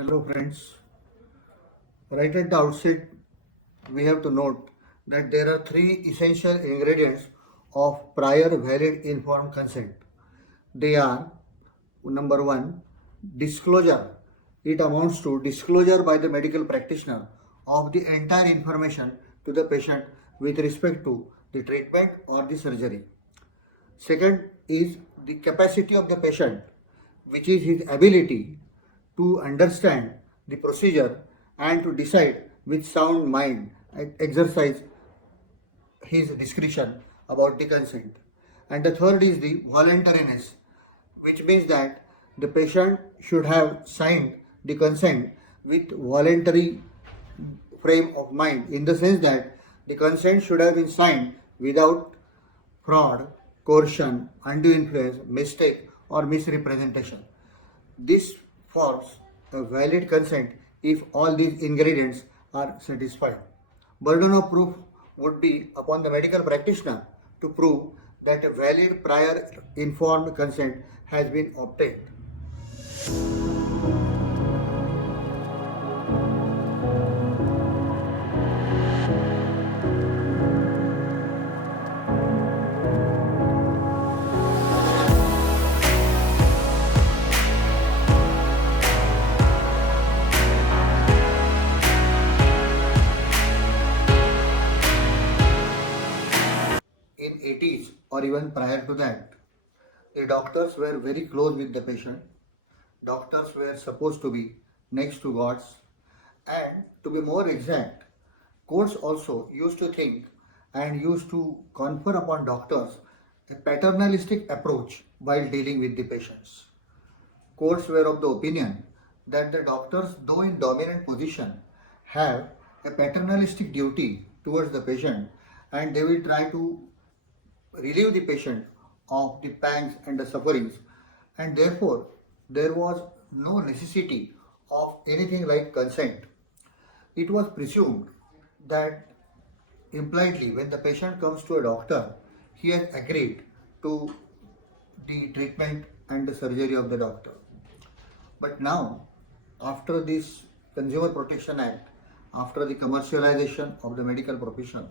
Hello friends. Right at the outset, we have to note that there are three essential ingredients of prior valid informed consent. They are number one, disclosure. It amounts to disclosure by the medical practitioner of the entire information to the patient with respect to the treatment or the surgery. Second is the capacity of the patient, which is his ability to understand the procedure and to decide with sound mind and exercise his discretion about the consent. And the third is the voluntariness, which means that the patient should have signed the consent with voluntary frame of mind, in the sense that the consent should have been signed without fraud, coercion, undue influence, mistake, or misrepresentation. This forms a valid consent if all these ingredients are satisfied. Burden of proof would be upon the medical practitioner to prove that a valid prior informed consent has been obtained. In 80s or even prior to that, the doctors were very close with the patient. Doctors were supposed to be next to gods. And to be more exact, courts also used to think and used to confer upon doctors a paternalistic approach while dealing with the patients. Courts were of the opinion that the doctors, though in dominant position, have a paternalistic duty towards the patient, and they will try to relieve the patient of the pangs and the sufferings, and therefore there was no necessity of anything like consent. It was presumed that impliedly when the patient comes to a doctor, he has agreed to the treatment and the surgery of the doctor. But now, after this Consumer Protection Act, after the commercialization of the medical profession,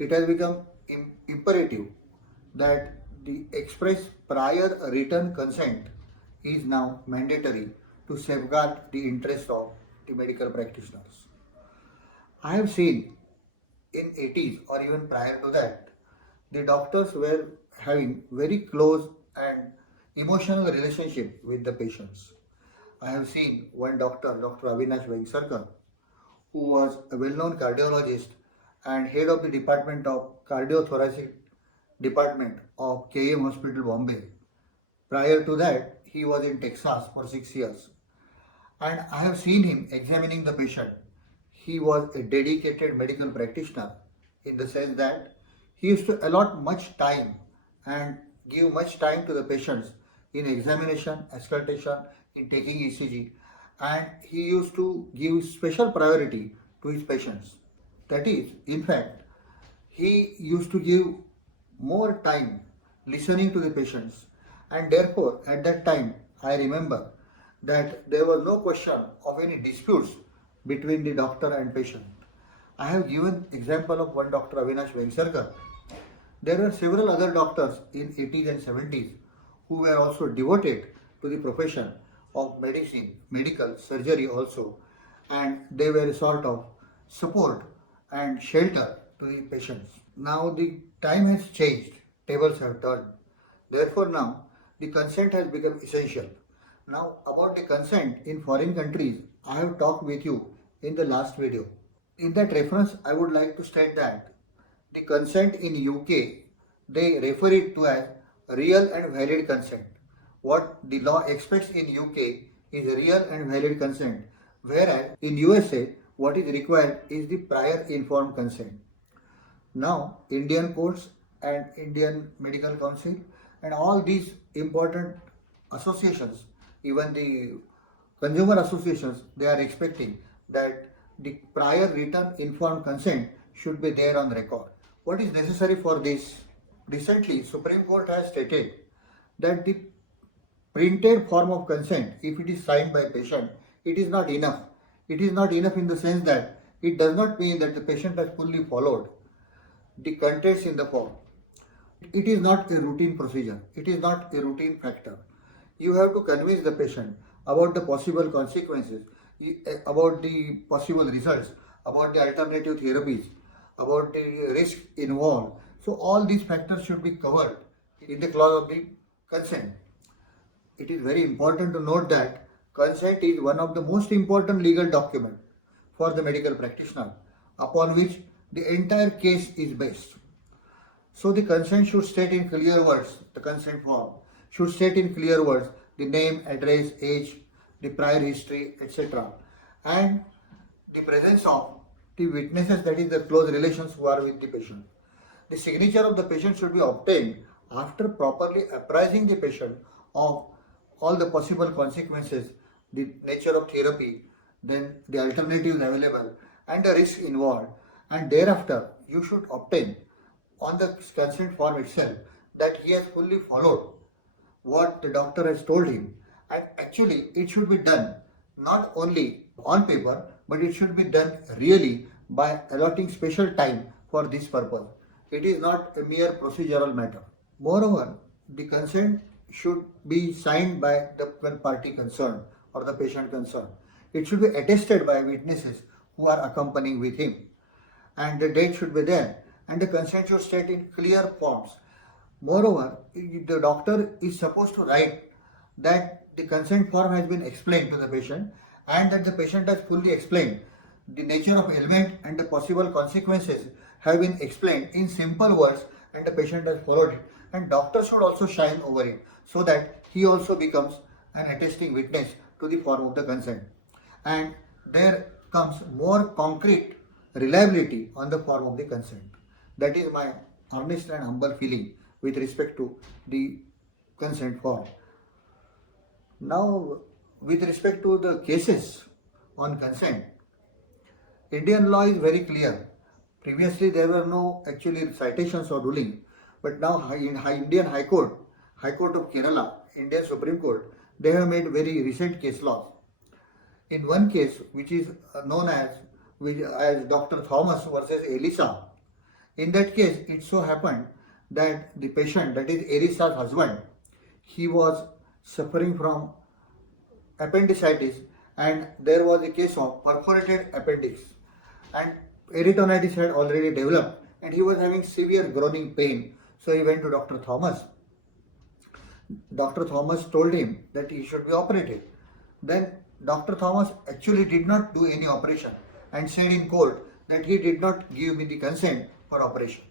it has become imperative that the express prior written consent is now mandatory to safeguard the interest of the medical practitioners. I have seen in 80s or even prior to that, the doctors were having very close and emotional relationship with the patients. I have seen one doctor, Dr. Avinash Vengsarkar, who was a well-known cardiologist and head of the department of cardiothoracic department of KM Hospital, Bombay. Prior to that, he was in Texas for 6 years. And I have seen him examining the patient. He was a dedicated medical practitioner in the sense that he used to allot much time and give much time to the patients in examination, auscultation, in taking ECG, and he used to give special priority to his patients. That is, in fact, he used to give more time listening to the patients, and therefore at that time I remember that there was no question of any disputes between the doctor and patient. I have given example of one Dr. Avinash Vengsarkar. There were several other doctors in 80s and 70s who were also devoted to the profession of medicine, medical surgery also, and they were a sort of support and shelter to the patients. Now the time has changed, tables have turned. Therefore now the consent has become essential. Now about the consent in foreign countries, I have talked with you in the last video. In that reference, I would like to state that the consent in UK, they refer it to as real and valid consent. What the law expects in UK is real and valid consent, whereas in USA, what is required is the prior informed consent. Now, Indian courts and Indian Medical Council and all these important associations, even the consumer associations, they are expecting that the prior written informed consent should be there on record. What is necessary for this? Recently, Supreme Court has stated that the printed form of consent, if it is signed by patient, it is not enough. It is not enough in the sense that it does not mean that the patient has fully followed the contents in the form. It is not a routine procedure. It is not a routine factor. You have to convince the patient about the possible consequences, about the possible results, about the alternative therapies, about the risk involved. So all these factors should be covered in the clause of the consent. It is very important to note that consent is one of the most important legal documents for the medical practitioner upon which the entire case is based. So the consent should state in clear words, the consent form should state in clear words the name, address, age, the prior history, etc. and the presence of the witnesses, that is the close relations who are with the patient. The signature of the patient should be obtained after properly apprising the patient of all the possible consequences, the nature of therapy, then the alternatives available and the risk involved, and thereafter you should obtain on the consent form itself that he has fully followed what the doctor has told him. And actually it should be done not only on paper, but it should be done really by allotting special time for this purpose. It is not a mere procedural matter. Moreover, the consent should be signed by the party concerned or the patient concerned. It should be attested by witnesses who are accompanying with him, and the date should be there, and the consent should state in clear forms. Moreover, the doctor is supposed to write that the consent form has been explained to the patient and that the patient has fully explained the nature of ailment and the possible consequences have been explained in simple words, and the patient has followed it. And doctor should also shine over it so that he also becomes an attesting witness to the form of the consent. And there comes more concrete reliability on the form of the consent. That is my honest and humble feeling with respect to the consent form. Now, with respect to the cases on consent, Indian law is very clear. Previously, there were no actually citations or ruling, but now in Indian High Court, High Court of Kerala, Indian Supreme Court, they have made very recent case laws. In one case, which is known as Dr. Thomas versus Elisa, in that case, it so happened that the patient, that is Elisa's husband, he was suffering from appendicitis, and there was a case of perforated appendix, and peritonitis had already developed, and he was having severe groaning pain. So he went to Dr. Thomas. Dr. Thomas told him that he should be operated. Then Dr. Thomas actually did not do any operation and said in court that he did not give me the consent for operation.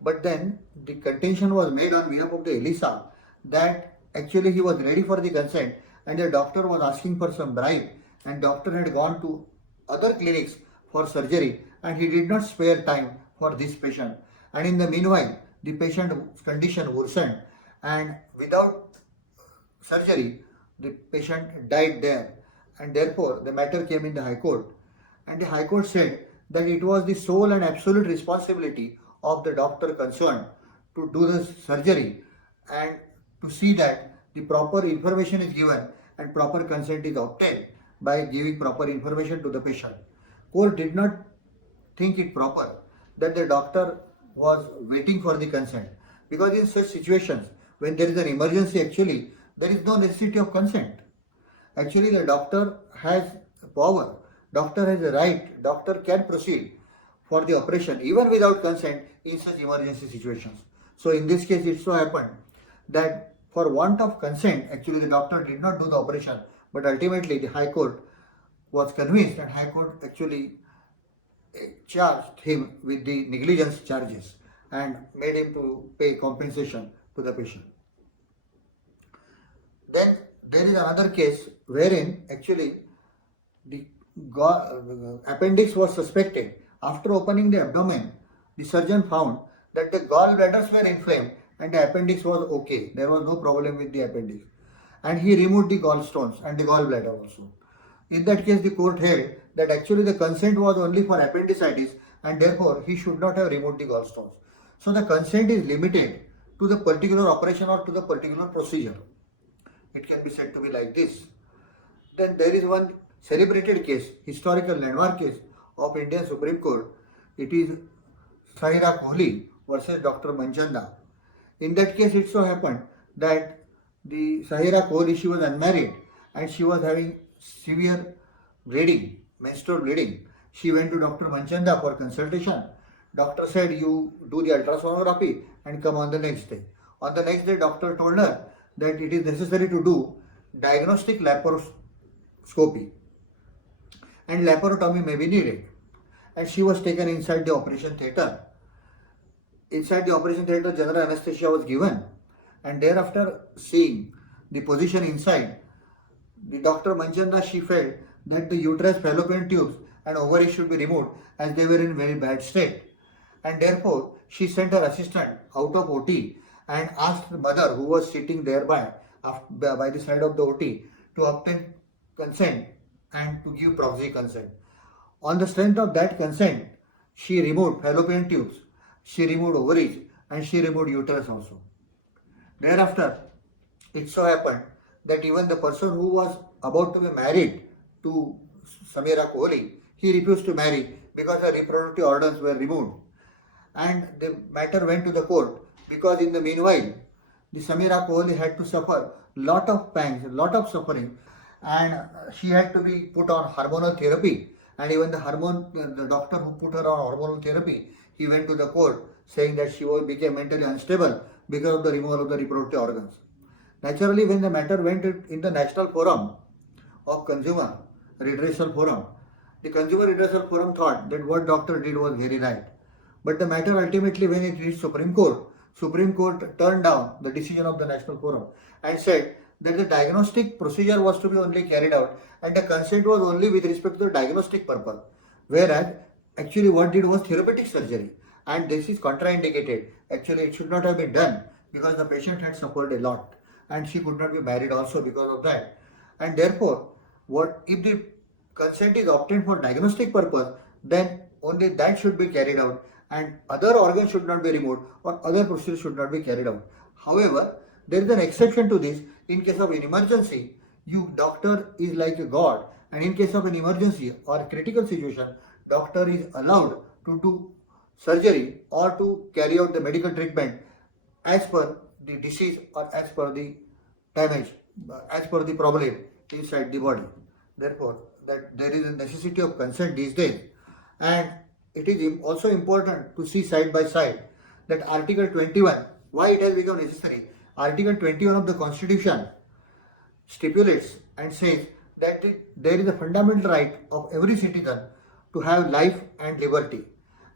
But then the contention was made on behalf of the Elisa that actually he was ready for the consent and the doctor was asking for some bribe, and doctor had gone to other clinics for surgery and he did not spare time for this patient. And in the meanwhile, the patient's condition worsened, and without surgery, the patient died there. And therefore, the matter came in the High Court. And the High Court said that it was the sole and absolute responsibility of the doctor concerned to do the surgery and to see that the proper information is given and proper consent is obtained by giving proper information to the patient. Court did not think it proper that the doctor was waiting for the consent, because in such situations, when there is an emergency, actually there is no necessity of consent. Actually, the doctor has power, doctor has a right, doctor can proceed for the operation even without consent in such emergency situations. So in this case, it so happened that for want of consent, actually the doctor did not do the operation, but ultimately the High Court was convinced, and High Court actually charged him with the negligence charges and made him to pay compensation to the patient. Then there is another case wherein actually the appendix was suspected. After opening the abdomen, the surgeon found that the gallbladders were inflamed and the appendix was okay. There was no problem with the appendix. And he removed the gallstones and the gallbladder also. In that case, the court held that actually the consent was only for appendicitis and therefore he should not have removed the gallstones. So the consent is limited to the particular operation or to the particular procedure. It can be said to be like this. Then there is one celebrated case, historical landmark case of Indian Supreme Court. It is Sahira Kohli versus Dr. Manchanda. In that case, it so happened that the Sahira Kohli, she was unmarried and she was having severe bleeding, menstrual bleeding. She went to Dr. Manchanda for consultation. Doctor said, you do the ultrasonography and come on the next day. On the next day, doctor told her that it is necessary to do diagnostic laparoscopy and laparotomy may be needed. And she was taken inside the operation theatre. Inside the operation theatre, general anesthesia was given, and thereafter seeing the position inside, the Dr. Manchanda, she felt that the uterus, fallopian tubes and ovaries should be removed as they were in very bad state. And therefore, she sent her assistant out of OT and asked the mother who was sitting thereby by the side of the OT to obtain consent and to give proxy consent. On the strength of that consent, she removed fallopian tubes, she removed ovaries, and she removed uterus also. Thereafter, it so happened that even the person who was about to be married to Samira Kohli, he refused to marry because her reproductive organs were removed. And the matter went to the court because in the meanwhile, the Samira Kohli had to suffer lot of pangs, lot of suffering, and she had to be put on hormonal therapy. And even the doctor who put her on hormonal therapy, he went to the court saying that she became mentally unstable because of the removal of the reproductive organs. Naturally, when the matter went in the National Forum of Consumer Redressal Forum, the Consumer Redressal Forum thought that what doctor did was very right. But the matter ultimately, when it reached Supreme Court turned down the decision of the National Forum and said that the diagnostic procedure was to be only carried out and the consent was only with respect to the diagnostic purpose. Whereas actually what did was therapeutic surgery, and this is contraindicated. Actually it should not have been done because the patient had suffered a lot and she could not be married also because of that. And therefore, what if the consent is obtained for diagnostic purpose, then only that should be carried out and other organs should not be removed or other procedures should not be carried out. However, there is an exception to this. In case of an emergency, doctor is like a god, and in case of an emergency or a critical situation, doctor is allowed to do surgery or to carry out the medical treatment as per the disease or as per the damage, as per the problem inside the body. Therefore, that there is a necessity of consent these days, and it is also important to see side by side that Article 21, why it has become necessary. Article 21 of the Constitution stipulates and says that there is a fundamental right of every citizen to have life and liberty,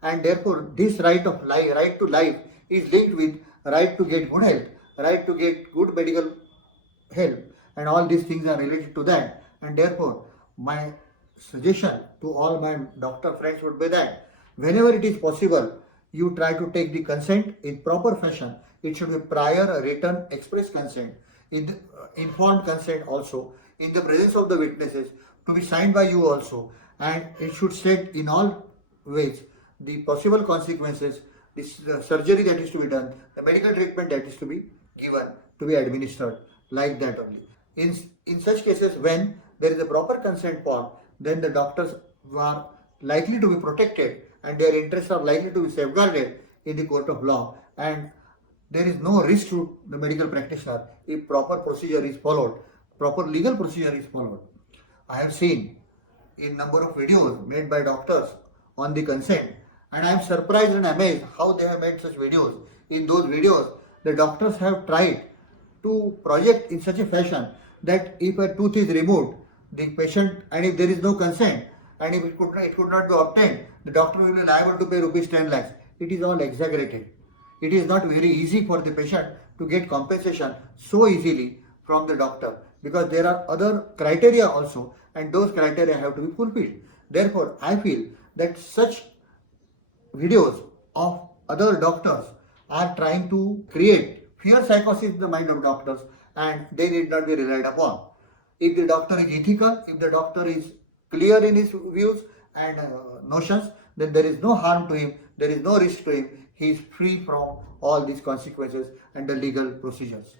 and therefore this right of life, right to life, is linked with right to get good health, right to get good medical help, and all these things are related to that. And therefore, my suggestion to all my doctor friends would be that whenever it is possible, you try to take the consent in proper fashion. It should be prior written express consent, informed consent also, in the presence of the witnesses, to be signed by you also, and it should state in all ways the possible consequences, the surgery that is to be done, the medical treatment that is to be given, to be administered, like that only. In such cases, when there is a proper consent form, then the doctors are likely to be protected and their interests are likely to be safeguarded in the court of law, and there is no risk to the medical practitioner if proper procedure is followed, proper legal procedure is followed. I have seen in number of videos made by doctors on the consent, and I am surprised and amazed how they have made such videos. In those videos, the doctors have tried to project in such a fashion that if a tooth is removed, the patient, and if there is no consent, and if it could not be obtained, the doctor will be liable to pay rupees 10 lakhs. It is all exaggerated. It is not very easy for the patient to get compensation so easily from the doctor, because there are other criteria also, and those criteria have to be fulfilled. Therefore, I feel that such videos of other doctors are trying to create fear psychosis in the mind of doctors, and they need not be relied upon. If the doctor is ethical, if the doctor is clear in his views and notions, then there is no harm to him, there is no risk to him. He is free from all these consequences and the legal procedures.